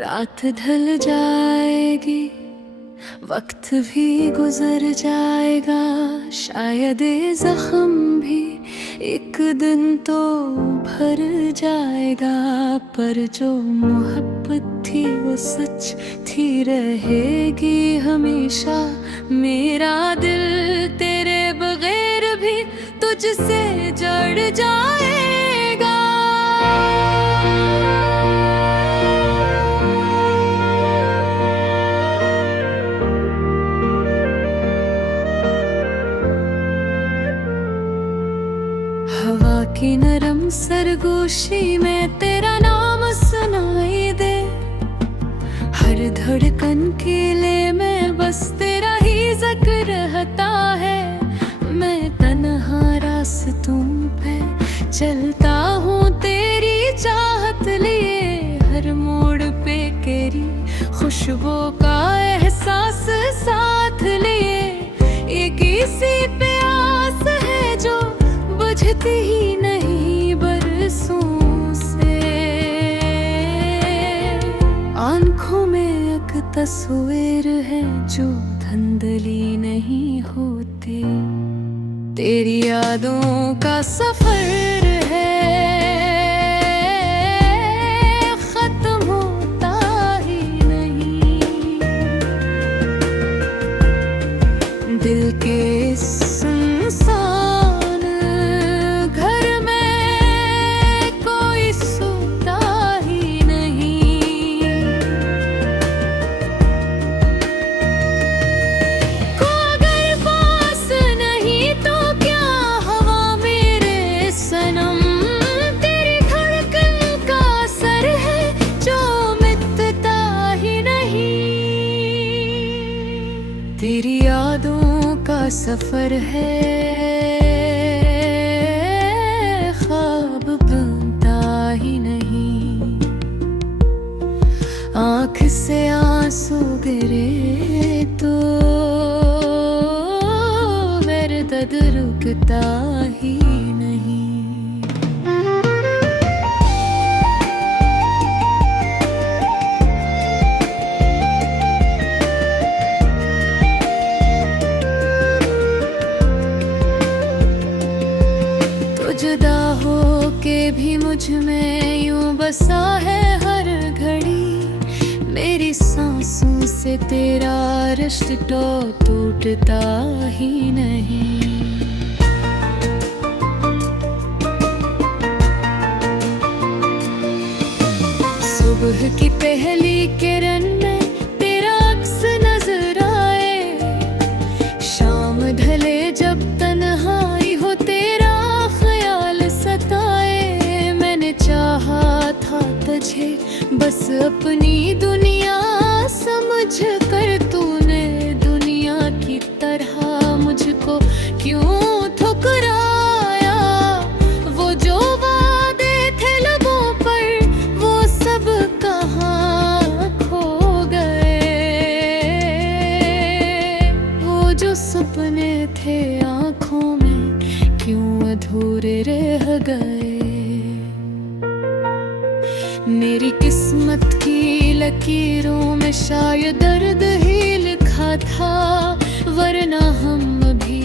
रात ढल जाएगी, वक्त भी गुजर जाएगा, शायद ये जख्म भी एक दिन तो भर जाएगा। पर जो मोहब्बत थी वो सच थी, रहेगी हमेशा। मेरा दिल तेरे बगैर भी तुझसे जड़ जाएगा। हवा की नरम सरगोशी में तेरा नाम सुनाई दे, हर धड़कन के लिए मैं बस तेरा ही जिक्र रहता है। मैं तन्हा रास्तों पे चलता हूँ तेरी चाहत लिए, हर मोड़ पे तेरी खुशबू का एहसास साथ लिए। ये किसी पे आस है जो बुझती ही नहीं बरसों से, आंखों में एक तस्वीर है जो धुंधली नहीं होती। तेरी यादों का सफर है, खत्म होता ही नहीं। दिल के सुनसान घर में कोई सोता ही नहीं। को अगर पास नहीं तो क्या हवा मेरे सनम, तेरी धड़कन का असर है जो मिटता ही नहीं। तेरी यादों का सफर है, ख्वाब बनता ही नहीं। आँख से आंसू गिरे तो मेरे दर्द रुकता ही नहीं। जुदा हो के भी मुझ में यूं बसा है हर घड़ी। मेरी सांसों से तेरा रिश्ता तो टूटता ही नहीं। सुबह की पहली किरण में तेरा अक्स नजर आए, शाम ढले जब तन्हाई हो तेरा सताए। मैंने चाहा था तुझे बस अपनी दुनिया समझ कर, तूने दुनिया की तरह मुझको क्यों ठुकराया। वो जो वादे थे लबों पर वो सब कहाँ खो गए। वो जो सपने थे आँखों में क्यों अधूरे रह गए। मेरी किस्मत की लकीरों में शायद दर्द ही लिखा था, वरना हम भी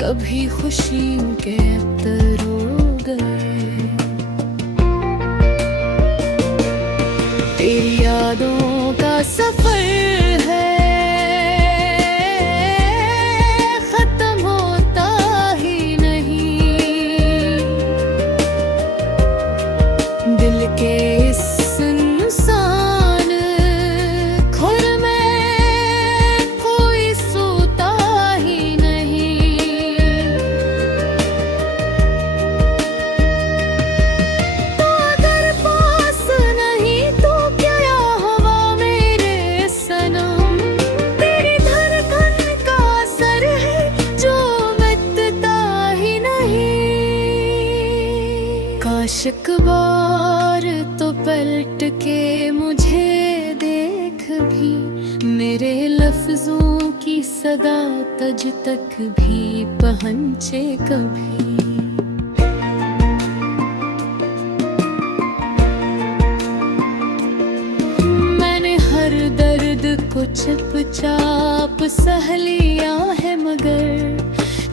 कभी खुशियों के अख्तर हो गए। तेरी यादों का सफर है, दिल के सुनसान खुर में कोई सोता ही नहीं। तो अगर पास नहीं तो क्या हवा मेरे सनम, तेरी धड़कन का असर है जो मिटता ही नहीं। काश एक बार तो पलट के मुझे देख भी, मेरे लफ्जों की सदा तुझ तक भी पहुंचे कभी। मैं चुपचाप सहेलियां है, मगर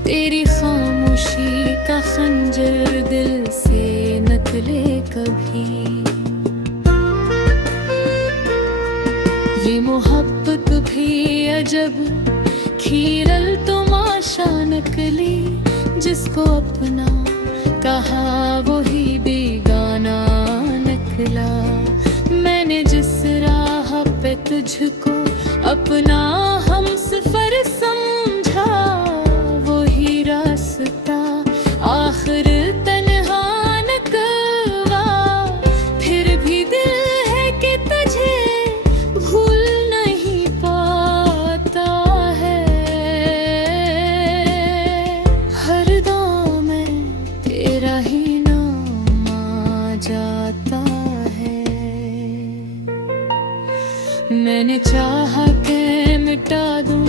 तेरी खामोशी का खंजर दिल से निकले कभी। ये मोहब्बत भी अजब खीरल तमाशा निकली, जिसको अपना कहा वही बेगाना निकला। मैंने जिस राह पे तुझको अपना हमसफर समझा, वही रास्ता आखिर तन्हा निकला। फिर भी दिल है कि तुझे भूल नहीं पाता है, हर दाम में तेरा ही नाम आ जाता है। मैंने चाहा कि मिटा दूं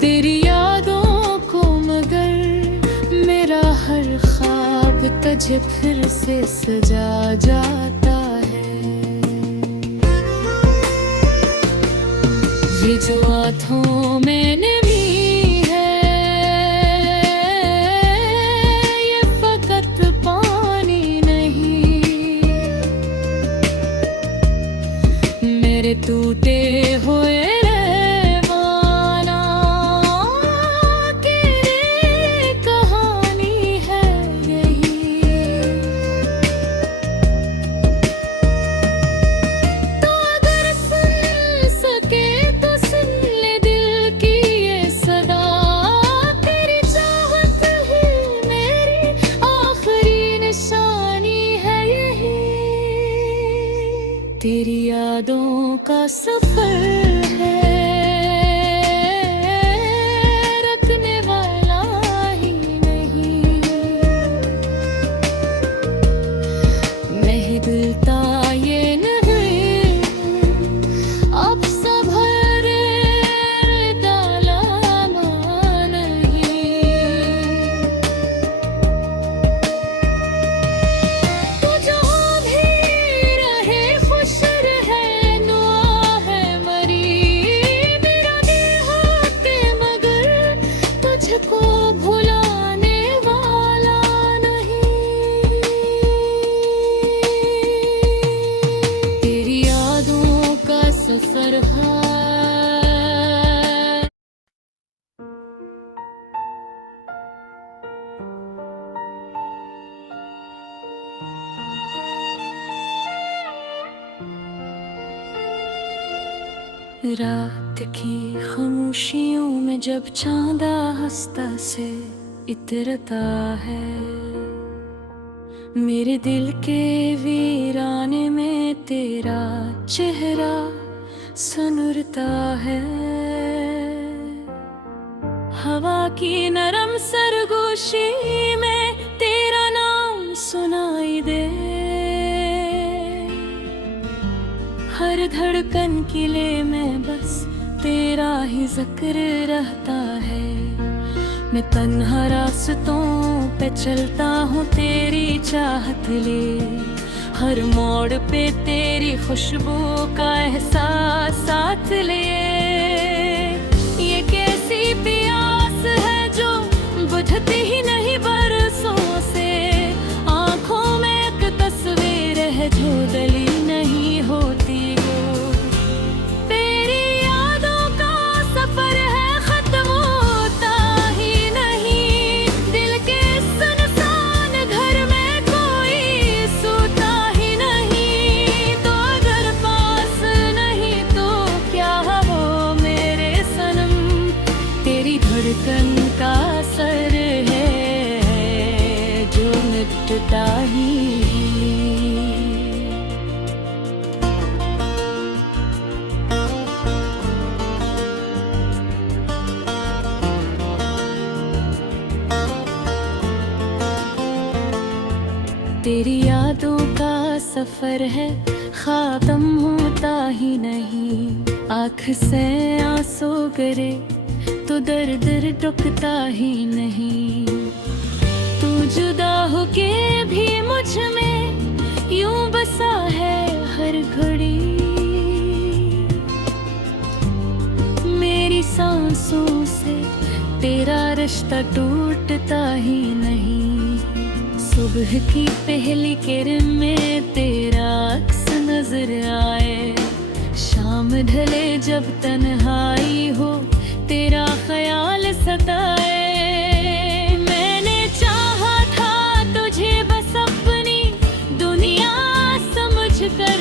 तेरी यादों को, मगर मेरा हर ख्वाब तुझे फिर से सजा जाता है। ये जो आँखों मैंने भी है, ये फकत पानी नहीं। मेरे टूटे हुए तेरी यादों का सफर है, रखने वाला ही नहीं। मैं ही दिलता ये नहीं, अब संभरे डाला नहीं। तू जो भी रहे भुलाने वाला नहीं। तेरी यादों का सफर है। रात की खामोशियों में जब चांदा हंसता से इतरता है, मेरे दिल के वीराने में तेरा चेहरा सुनरता है। हवा की नरम सरगोशी में तेरा नाम सुनाई दे, हर धड़कन किले में बस तेरा ही जिक्र रहता है। मैं तन्हा रास्तों पे चलता हूँ तेरी चाहत ले, हर मोड़ पे तेरी खुशबू का एहसास साथ ले। ये कैसी प्यास है जो बुझती ही नहीं बरसों से, आँखों में एक तस्वीर है जो दली नहीं होती। धड़कन का सर है जो मिटता ही। तेरी यादों का सफर है, खत्म होता ही नहीं। आँख से आंसू गिरे तो दर्द रुकता ही नहीं। तू जुदा होके भी मुझ में यूं बसा है हर घड़ी। सांसों से तेरा रिश्ता टूटता ही नहीं। सुबह की पहली किरण में तेरा अक्स नजर आए, शाम ढले जब तन्हाई हो तेरा ख्याल सताए। मैंने चाहा था तुझे बस अपनी दुनिया समझकर,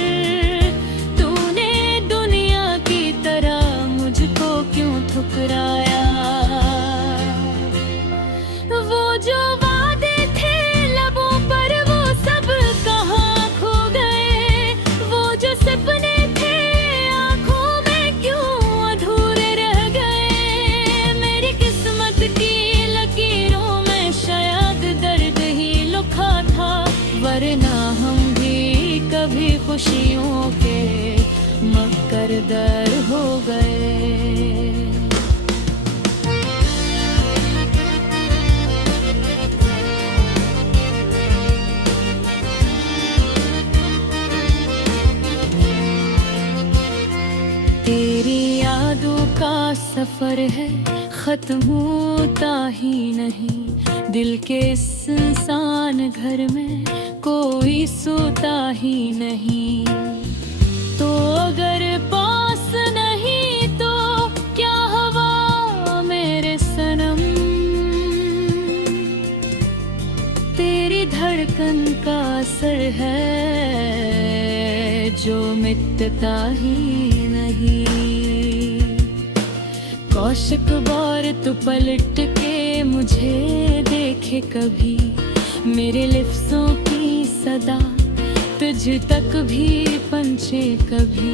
तूने दुनिया की तरह मुझको क्यों ठुकराया। वो जो वादे थे लबों पर वो सब कहाँ खो गए, वो जो सपने थे आंखों में क्यों अधूरे रह गए। मेरी किस्मत की लकीरों में शायद दर्द ही लिखा था, वरना हम भी कभी खुशियों के मकरदर हो गए। तेरी यादों का सफर है खत्म होता ही नहीं, दिल के इस सुनसान घर में कोई सोता ही नहीं। तो अगर पास नहीं तो क्या हवा मेरे सनम, तेरी धड़कन का असर है जो मिटता ही नहीं। कौशिक बार तू पलट के मुझे देखे कभी, मेरे लिफ्ज़ों की सदा तुझ तक भी पहुंचे कभी।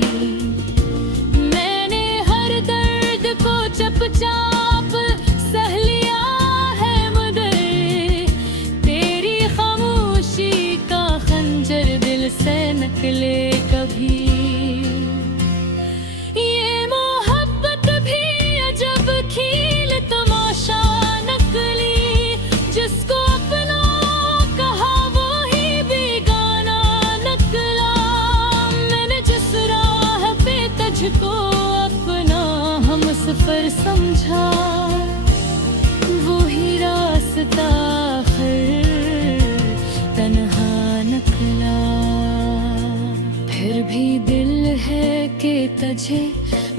मैंने हर दर्द को चुपचाप सह लिया है, मगर तेरी खामोशी का खंजर दिल से निकले कभी। ये मोहब्बत भी अजब खेल तमाशा नकली, जिसको अपना कहा वो ही बेगाना नकला। मैंने जिस राह पे तुझको अपना हम सफर समझा, वो ही रास्ता आखिर तन्हा निकला। फिर भी दिल है कि तुझे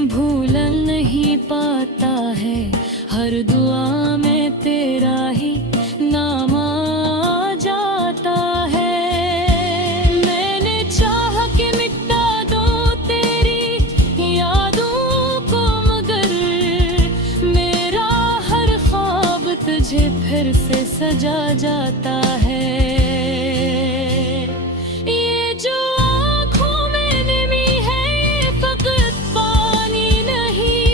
भूल नहीं पाता है, हर दुआ में तेरा ही नाम आ जाता है। मैंने चाहा कि मिटा दूं तेरी यादों को, मगर मेरा हर ख्वाब तुझे फिर से सजा जाता है। ये जो आँखों में नमी है ये फकत पानी नहीं,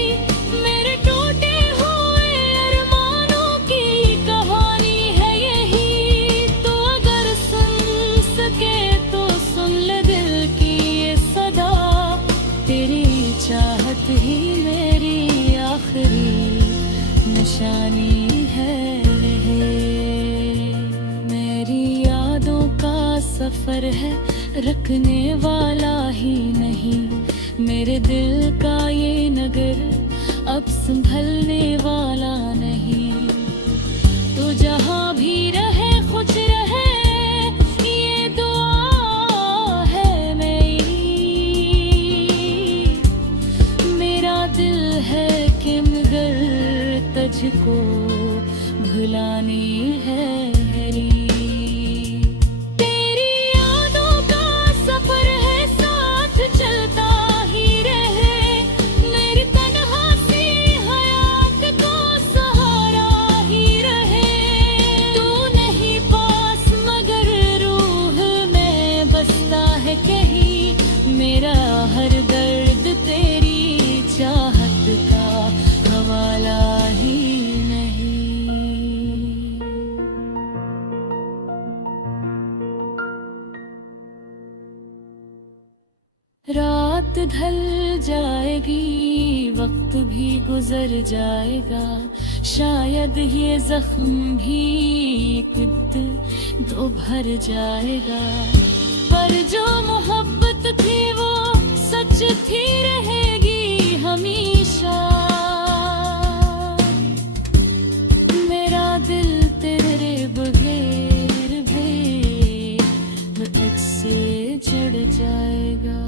मेरे टूटे हुए अरमानों की कहानी है यही। तो अगर सुन सके तो सुन ले दिल की ये सदा, तेरी चाहत ही मेरी आखिरी निशानी है। मेरी यादों का सफर है रखने वाला ही नहीं, मेरे दिल का ये नगर अब संभलने वाला नहीं। तो जहाँ भी रहे खुश रहे ये दुआ है मेरी। मेरा दिल है कि मगर तुझको भुलानी है मेरी। तेरी यादों का सफर है साथ चलता ही रहे, मेरी तन्हा सी हयात को सहारा ही रहे। तू नहीं पास मगर रूह में बसता है कहीं, मेरा हर दर्द तेरी चाहत का हवाला ही नहीं। रात ढल जाएगी वक्त भी गुजर जाएगा, शायद ये जख्म भी एक दिन तो भर जाएगा। पर जो मोहब्बत थी वो सच थी रहेगी हमेशा। में चढ़ जाएगा।